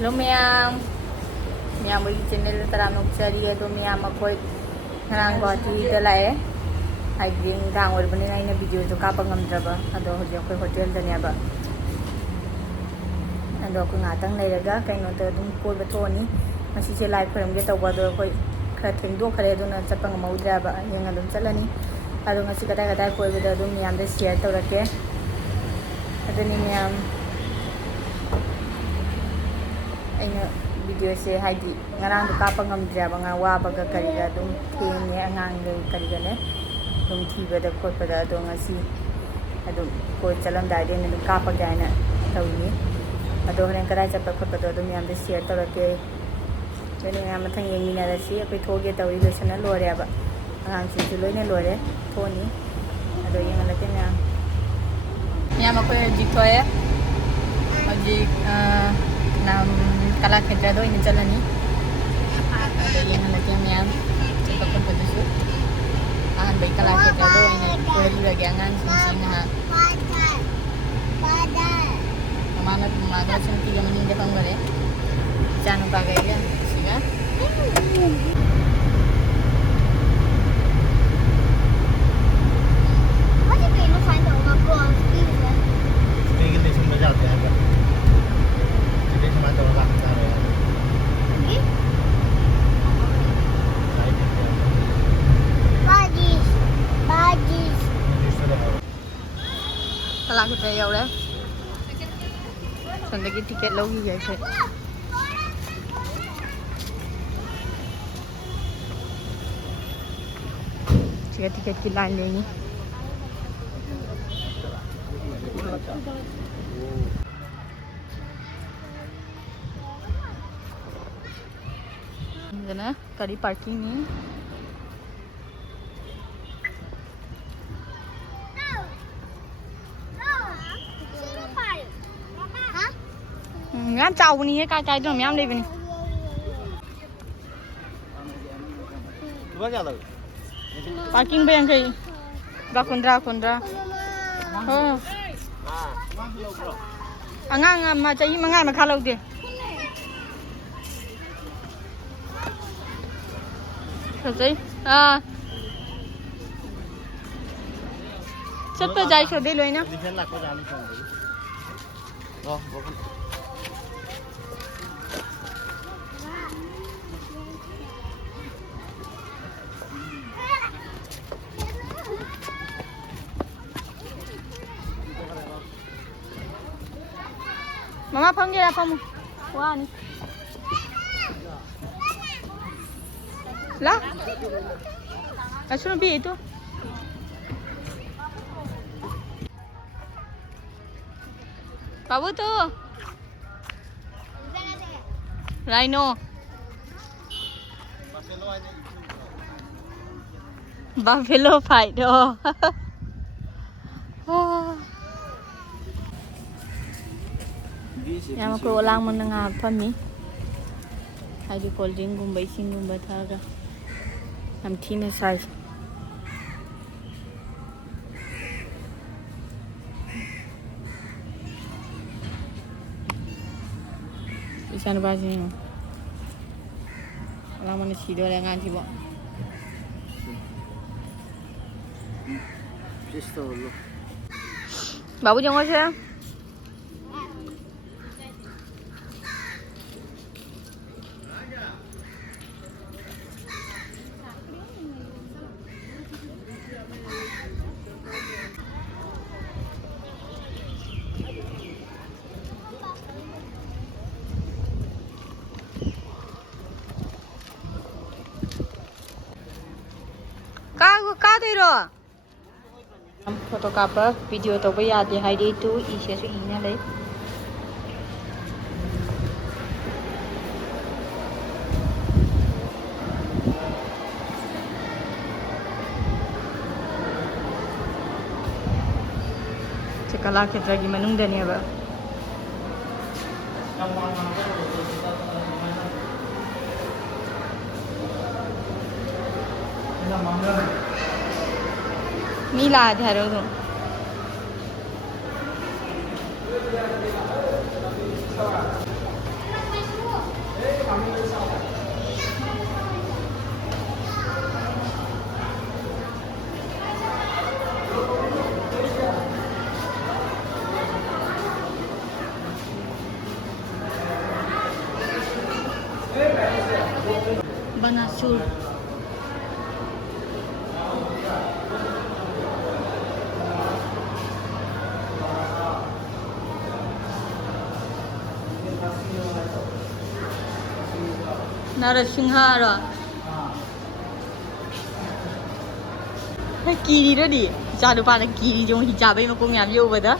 Hello miyam bagi channel tara nukchari hai to miyam akoi ngarang Guwahati da lae haiding dang or bani na video to kapa ngamdraba ado hoje akoi hotel da ne ba ado ko ngatang leiraga kaino to dum koi ba thoni masi se live pharam ge tawba do koi khara thengdo khare do na chapang maudra ba yang adum chalani ado ngasi kada koi ba do miyam da share tawrake adani miyam aina video se haidi ngarang du kapa ngamdra ba nga wa ba ga kariga dum thene angang le kariga ne dum thiba da khotpa da do ngasi adum ko chalam dai de ne dum kapa ga na tawni ado horen kara chappa khotpa do dum yam de share tawrake bene nga mathang yeng mina da si apai thoge tawi lo sana lore ba angang si ju loi ne lore thoni ado yeng la ke na yam ko jiktoya ajik nam Kalakshetra do ini jalani ada yang lagi miyam cepat berpedusu ahan baik Kalakshetra do ini baru lagi angan sini kemana kemana cuma 3 menit depan boleh jangan lupa ya sih Kalakshetra ya udah sendiri tiket lagi ya sih tiket की line लेनी ना गाड़ी parking नहीं ngán chào b니 cái cái đó mắm đây b니 parking ba yang kai ba kundra oh angang ma chai mangai ma khalau de sai sắp tới chạy số đi luôn nhá Mama phang ra phang qua đi lá suno bi itu babu tuh Rhino Buffalo fight oh yang aku ulang menengah apa nih ada cold drink gumbai sing gumbai thaga nam thina size isan baji ulang mana sido lengan sih babu jangan sih ka thei ro photo kapa video to ba ya de hai de tu I se su I na le se Kalakshetra gi manung da ne ba नीला आधार हो Banasur. Narasimha Kiri đó đi. Cha được bạn là kiri trong hijab ấy mà cô nhà yêu vậy đó.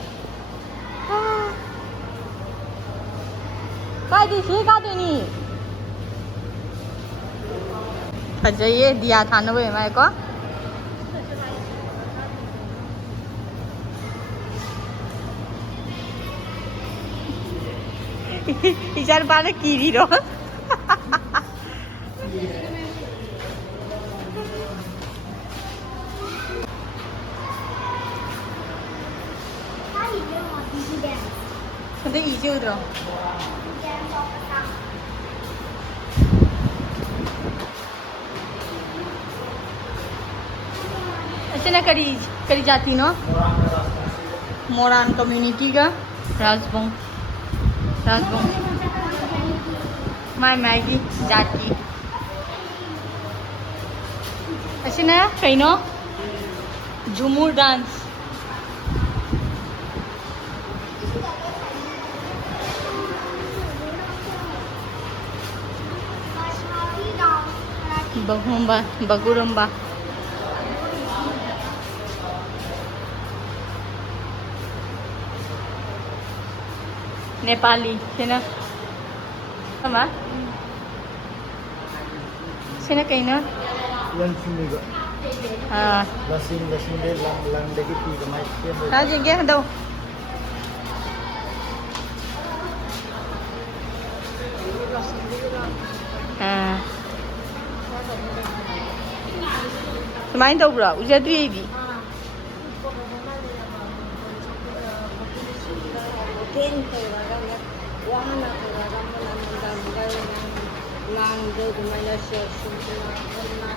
Cái gì thế cái gì nè? Thật ra ये दिया था ना वो मैं को. Isan bạn là kiri đó. 근데 이제 오더라. अच्छा ना करी जाती ना मोरान कम्युनिटी का राजबंग माय मैगी जाती अच्छा ना कहीं ना झूमर dance Bagurumba Nepali sina sama sina kayo no Lang sinigo lasing de lang degi pi kamay ha jenge đâu Main đâu bro udah tuh ini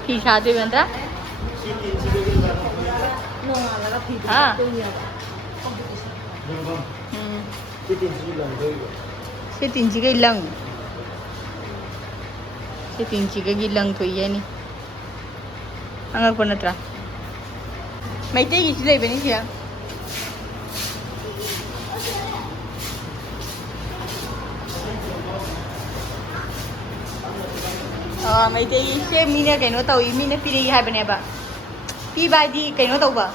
Kisah tu benda? Ah. Setting juga hilang. Setting juga hilang tu ya ni. Angkat pun ada. Mai teh isi lagi ni siapa? Mấy tí xe mina cái nó tàu ý mina phi hai bên này bà phi bài đi cái nó tàu bà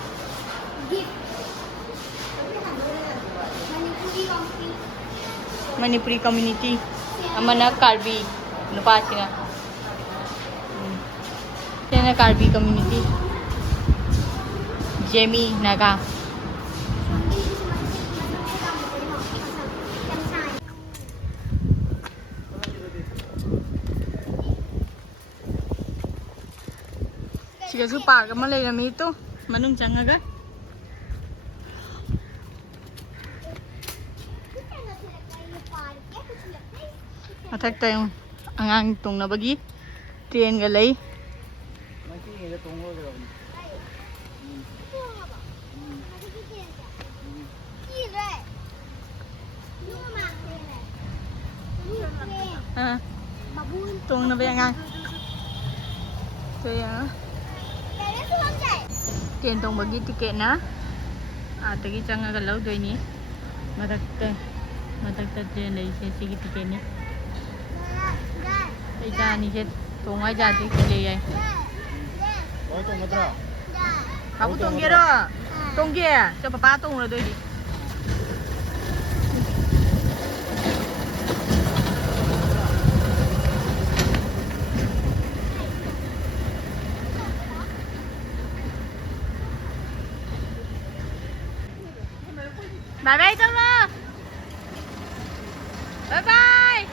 Manipuri community amana Karbi nó pa sila sila Karbi community Jemi Naga Sigasu park ama lay nami ito manung changaga mathak tayong angang tong na bagi train ga lay tong na ba angang kaya Train tong bagi tiket na tagi changa ga law doi ni madak ta train lai se sigi tiket ni ai ta ni je tong ai ja ti le ai oi tong madra kamu tong ge ro tong ge cho papa tong rồi doi đi Bye bye Tông Lô. Bye bye.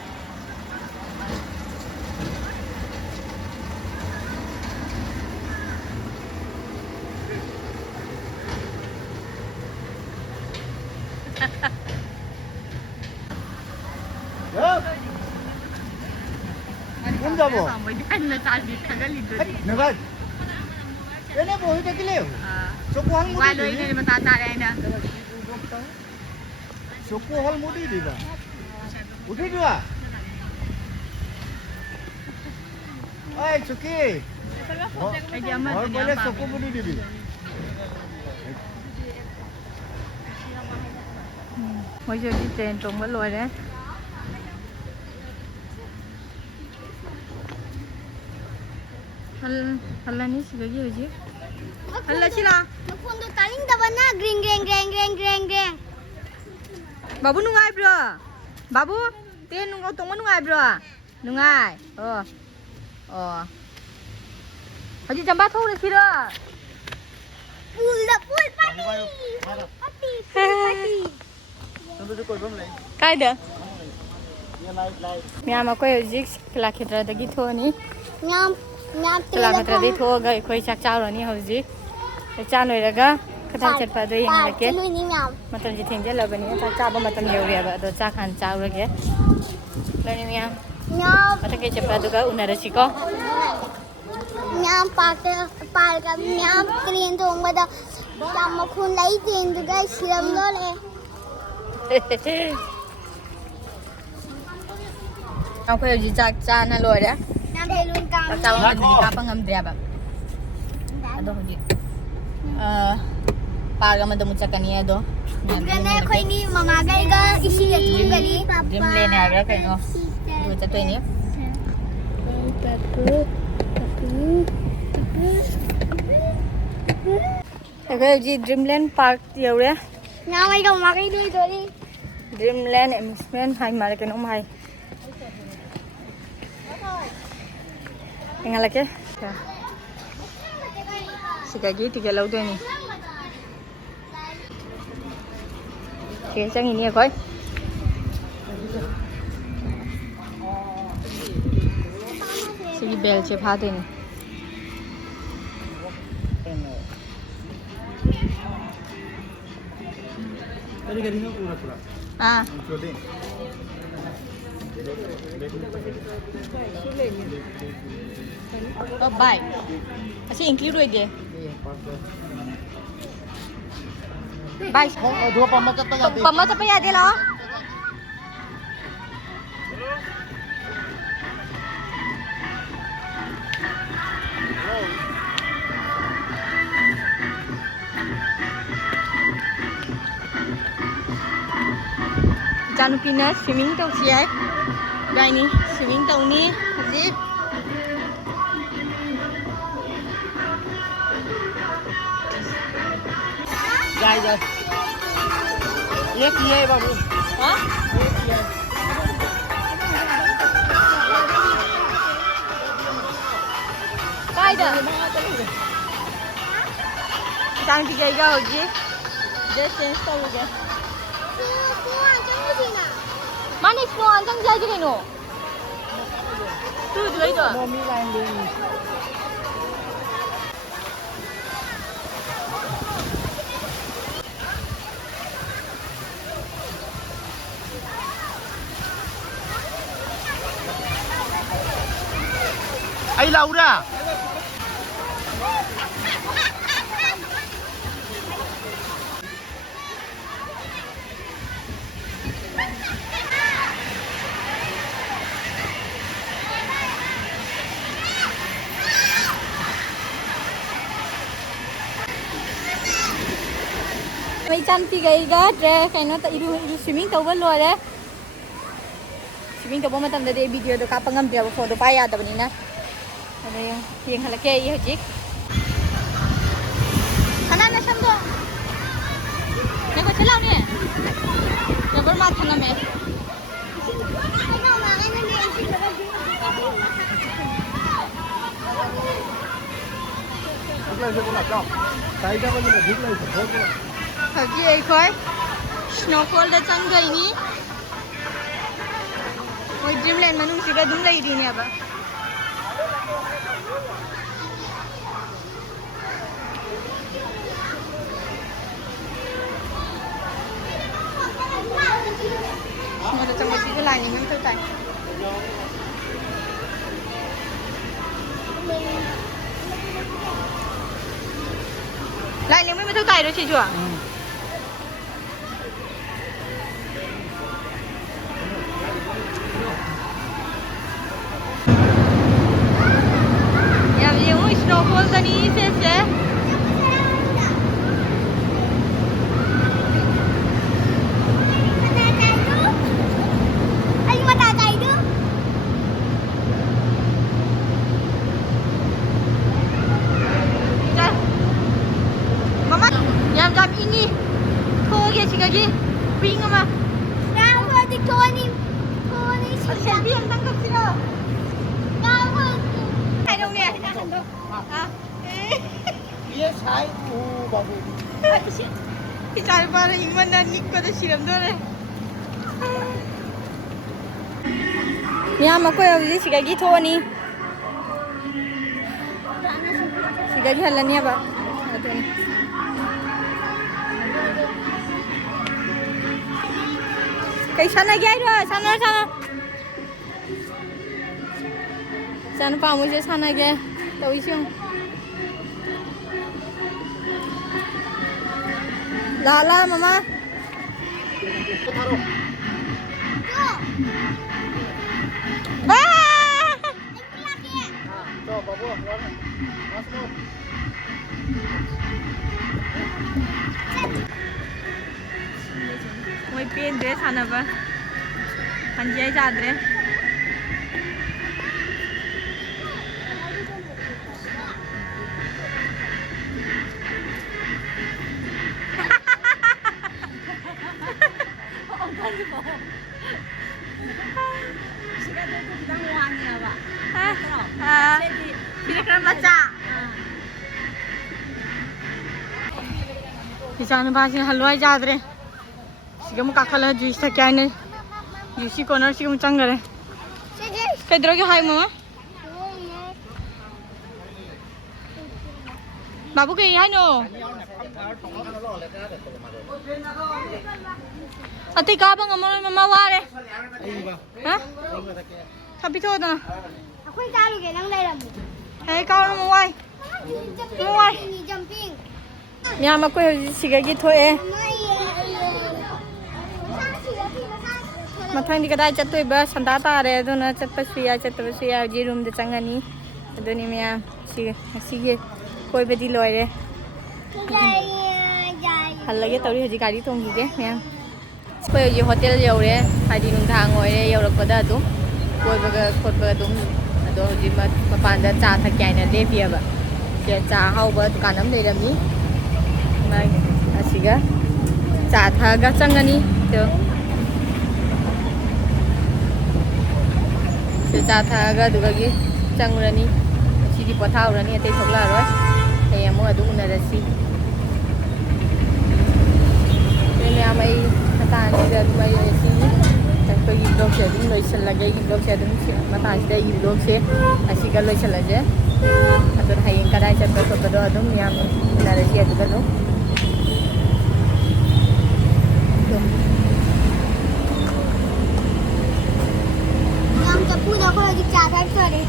ꯌꯨꯝ ꯆꯥꯕꯣ ꯃꯣꯏꯗꯥꯟꯅ ꯆꯥꯗꯤ ꯊꯥꯒꯠꯂꯤꯗꯨꯗꯤ ꯅꯒ ene boy ta kile soku hal ꯋꯥ mudi ꯂꯣꯏꯅ ꯃꯇꯥ ꯇꯥꯔꯦ ꯑꯩꯅ soku hal mudi di ba uthi dua ai suki ꯑꯩꯗꯤ hal ꯑꯃꯗꯨꯅꯤ boleh ꯌꯥꯝ soku ꯄꯥꯝꯃꯦ mudi di ꯃꯣꯏꯁꯨ ꯍꯧꯖꯤꯛ ꯇ꯭ꯔꯦꯟ ꯇꯣꯡꯕ ꯂꯣꯏꯔꯦ ꯍꯜꯂꯅꯤ ꯁꯤꯗꯒꯤ ꯍꯧꯖꯤꯛ ꯍꯜꯂꯁꯤꯔꯥ ꯃꯈꯣꯟꯗꯣ ꯇꯥꯅꯤꯡꯗꯕꯅ ꯒ꯭ꯔꯦꯡ ꯒ꯭ꯔꯦꯡ ꯒ꯭ꯔꯦꯡ ꯒ꯭ꯔꯦꯡ ꯒ꯭ꯔꯦꯡ ꯒ꯭ꯔꯦꯡ ꯕꯥꯕꯨ ꯅꯨꯡꯉꯥꯏꯕ꯭ꯔꯣ ꯕꯥꯕꯨ ꯇ꯭ꯔꯦꯟ ꯇꯣꯡꯕ ꯅꯨꯡꯉꯥꯏꯕ꯭ꯔꯣ ꯅꯨꯡꯉꯥꯏ ꯑꯣ ꯑꯣ ꯍꯧꯖꯤꯛ ꯆꯝꯄꯥ ꯊꯧꯔꯁꯤꯔꯣ ꯄꯨꯜꯗ ꯄꯨꯜ party party party nanti koi bam lai ꯀꯥꯏꯗ ya lai ꯃꯌꯥꯝ ꯑꯩꯈꯣꯏ ꯍꯧꯖꯤꯛ ꯀꯂꯥꯈꯦꯇ꯭ꯔꯗꯒꯤ ꯊꯣꯛꯑꯅꯤ ꯌꯥꯝ ꯌꯥꯝ ꯇꯦꯟꯅ ꯀꯂꯥꯈꯦꯇ꯭ꯔꯗꯒꯤ ꯊꯣꯛꯑꯒ ꯑꯩꯈꯣꯏ ꯆꯥꯛ ꯆꯥꯎꯔꯅꯤ ꯍꯧꯖꯤꯛ ꯆꯥꯛ ꯆꯥ ꯂꯣꯏꯔꯒ ꯀꯗꯥꯏ ꯆꯠꯄ ꯑꯗꯣ ꯌꯦꯡꯍꯜꯂꯛꯀꯦ ꯆꯠꯂꯨꯏꯅꯤ ꯃꯌꯥꯝ ꯃꯇꯝꯁꯦ ꯊꯦꯡꯖꯜꯂꯕꯅꯤꯅ ꯆꯥꯛ ꯆꯥꯕ ꯃꯇꯝ ꯌꯧꯔꯦꯕ ꯑꯗꯣ ꯆꯥꯛ ꯍꯥꯟꯅ ꯆꯥꯎꯔꯒꯦ ꯂꯣꯏꯅ ꯃꯌꯥꯝ ꯌꯥꯝ ꯃꯊꯛꯀꯤ ꯆꯠꯄ ꯑꯗꯨꯒ ꯎꯅꯔꯁꯤꯀꯣ ꯌꯥꯝ ꯄꯥꯔꯀ ꯌꯥꯝ ꯇ꯭ꯔꯦꯟ ꯇꯣꯡꯕꯗ ꯌꯥꯝ ꯃꯈꯣꯟ ꯂꯩ ꯇ꯭ꯔꯦꯟꯗꯨꯒ ꯁꯤꯔꯝ ꯂꯣꯜꯂꯦ ꯑꯩꯈꯣꯏ ꯍꯧꯖꯤꯛ ꯆꯥꯛ ꯆꯥꯅ ꯂꯣꯏꯔꯦ ꯌꯥꯝ ꯕꯦꯂꯨꯟ ꯆꯥꯛ ꯆꯥꯕ ꯃꯇꯝꯗꯗꯤ ꯀꯥꯞꯄ ꯉꯝꯗ꯭ꯔꯦꯕ ꯑꯗꯣ ꯍꯧꯖꯤꯛ ꯄꯥꯔꯛ ꯑꯃꯗ ꯑꯃꯨꯛ ꯆꯠꯀꯅꯤ ꯑꯗꯣ ꯑꯗꯨꯒꯅꯦ ꯑꯩꯈꯣꯏꯅꯤ ꯃꯃꯥꯒꯩꯒ ꯏꯁꯤꯡꯗ ꯊꯨꯝꯒꯅꯤ ꯗ꯭ꯔꯤꯝꯂꯦꯟ ꯍꯥꯏꯕ꯭ꯔꯥ ꯀꯩꯅꯣ ꯑꯗꯨꯒ ꯆꯠꯇꯣꯏꯅꯤ ꯑꯩꯈꯣꯏ ꯍꯧꯖꯤꯛ ꯗ꯭ꯔꯤꯝꯂꯦꯟ ꯄꯥꯔꯛ ꯌꯧꯔꯦ ꯉꯥꯃꯩꯒ ꯃꯃꯥꯒꯩ ꯂꯣꯏꯗꯣꯔꯤ ꯗ꯭ꯔꯤꯝꯂꯦꯟ ꯑꯦꯃ꯭ꯌꯨꯁꯃꯦꯟ ꯍꯥꯏ ꯃꯥꯜꯂꯦ ꯀꯩꯅꯣꯝ ꯍꯥꯏ ꯌꯦꯡꯍꯜꯂꯛꯀꯦ ꯁꯤꯗꯒꯤ ꯇꯤꯀꯦꯠ ꯂꯧꯗꯣꯏꯅꯤ ꯇꯤꯀꯦꯠ ꯆꯪꯉꯤꯅꯤ ꯑꯩꯈꯣꯏ ꯁꯤꯒꯤ ꯕꯦꯜꯁꯦ ꯐꯥꯗꯣꯏꯅꯤ tadi gadingnya pura-pura ꯑꯥ including ꯑꯣ ꯕꯥꯏ ꯑꯁꯤ ꯏꯟꯀ꯭ꯂꯨꯗ ꯑꯣꯏꯗꯦ ꯕꯥꯏ dua pamat kata ganti ꯄꯝꯃ ꯆꯠꯄ ꯌꯥꯗꯦ ꯂꯥꯛꯑꯣ ꯏꯆꯥꯅꯨꯄꯤꯅ ꯁ꯭ꯋꯤꯃꯤꯡ ꯇꯧꯁꯤ ꯌꯥꯏ ꯏꯕꯥꯏꯅꯤ ꯁ꯭ꯋꯤꯃꯤꯡ ꯇꯧꯅꯤ ꯍꯧꯖꯤꯛ jai jai ye kiye babu ꯍꯥ ꯀꯥꯏꯗ ꯏꯆꯥꯅꯨꯄꯤ ꯀꯩꯒ ꯍꯧꯖꯤꯛ ꯗ꯭ꯔꯦꯁ ꯆꯦꯟꯖ ꯇꯧꯔꯨꯒꯦ ꯃꯥꯅꯦ ꯏꯁꯅꯣ ꯆꯪꯁꯦ ꯍꯥꯏꯁꯦ ꯀꯩꯅꯣ ꯇꯨꯗꯨ ꯂꯩꯗꯣ mi lain ding ai Laura ꯏꯆꯥꯅꯨꯄꯤꯒ ꯑꯩꯒ ꯀꯩꯅꯣ ꯁ꯭ꯋꯤꯃꯤꯡ ꯇꯧꯕ ꯂꯣꯏꯔꯦ ꯁ꯭ꯋꯤꯃꯤꯡ ꯇꯧꯕ ꯃꯇꯝꯗꯗꯤ ꯑꯩ ꯚꯤꯗꯤꯑꯣꯗꯣ ꯀꯥꯞꯄ ꯉꯝꯗ꯭ꯔꯦꯕ ꯐꯣꯟꯗꯣ ꯄꯥꯏ ꯌꯥꯗꯕꯅꯤꯅ ꯑꯗꯣ ꯌꯦꯡꯍꯜꯂꯛꯀꯦ ꯑꯩ ꯍꯧꯖꯤꯛ ꯁꯅꯥꯅ ꯁꯝꯗꯣ ꯅꯦꯀꯣ ꯂꯥꯎꯅꯦ ꯔꯕꯔ ꯃꯥ ꯊꯅꯝꯃꯦ ꯍꯧꯖꯤꯛ ꯑꯩꯈꯣꯏ ꯁ꯭ꯅꯣꯐꯣꯜꯗ ꯆꯪꯗꯣꯏꯅꯤ ꯃꯣꯏ ꯗ꯭ꯔꯤꯝꯂꯦꯟ ꯃꯅꯨꯡꯁꯤꯗ ꯑꯗꯨꯝ ꯂꯩꯔꯤꯅꯦꯕ ꯁ꯭ꯅꯣꯗ ꯆꯪꯕꯁꯤꯁꯨ ꯂꯥꯏꯟ ꯌꯦꯡꯕ ꯃꯊꯧ ꯇꯥꯏ lại nếu mới thức tay đó chị chưa ya yung snowfall tadi sese Jam ini kau lagi cakap lagi ping apa? Kau ada kau ni Selfie yang tangkap sini. kau Hai dong ni. Ah. ये शायद वो बाबू Bicara para Ingman dan Nico dah siram dulu. Ni ama ko yaw ji sigagi thoni. Sigagi halani ba. Atun. Kai sana gaya ro, sana. Sana pa mujhe sana gaya. Tahu siung. Lala mama. तो बाबू masuk Moi pen dress ana ba. Hanjai jadre. Silakan baca. Kisan bahasa halwai jadre. Sigam kakala juice ta kya ne? Juicy corner sigam changare. Kay droge hai mama? Babu kay hai no? Ati ka bang amar mama ware? Ha? Sabi to na. Aku tahu ke nang dalam. Hey ka no wai. Wai. Ini jumping. Nya ma ko sigagi thoe. Mathang di kadai chatoi ba sanda ta re aduna chatpasiya ji room de changani aduni mya sige koi bedi loire hallage tauri haji gari thongi ge mya koi ji hotel yaure hadi nung thang oire yaurak pada adum koi baga khot ba adum ado ji ma papan da cha tha kai na le pia ba ke cha hau ba dukan am leirami mai asiga cha tha ga changani to cha thaga dugagi changrani sidi pathaurani atei thokla roi ai amu adu unarasi ele amai ata ni da mai si ko yi blog se dum loi sel lage yi blog se dum mata asda yi blog se asiga loi sel lage adur hayin kadai chat ko do adum yam unarasi adu do Yang kepu dah kau lagi cara sorry.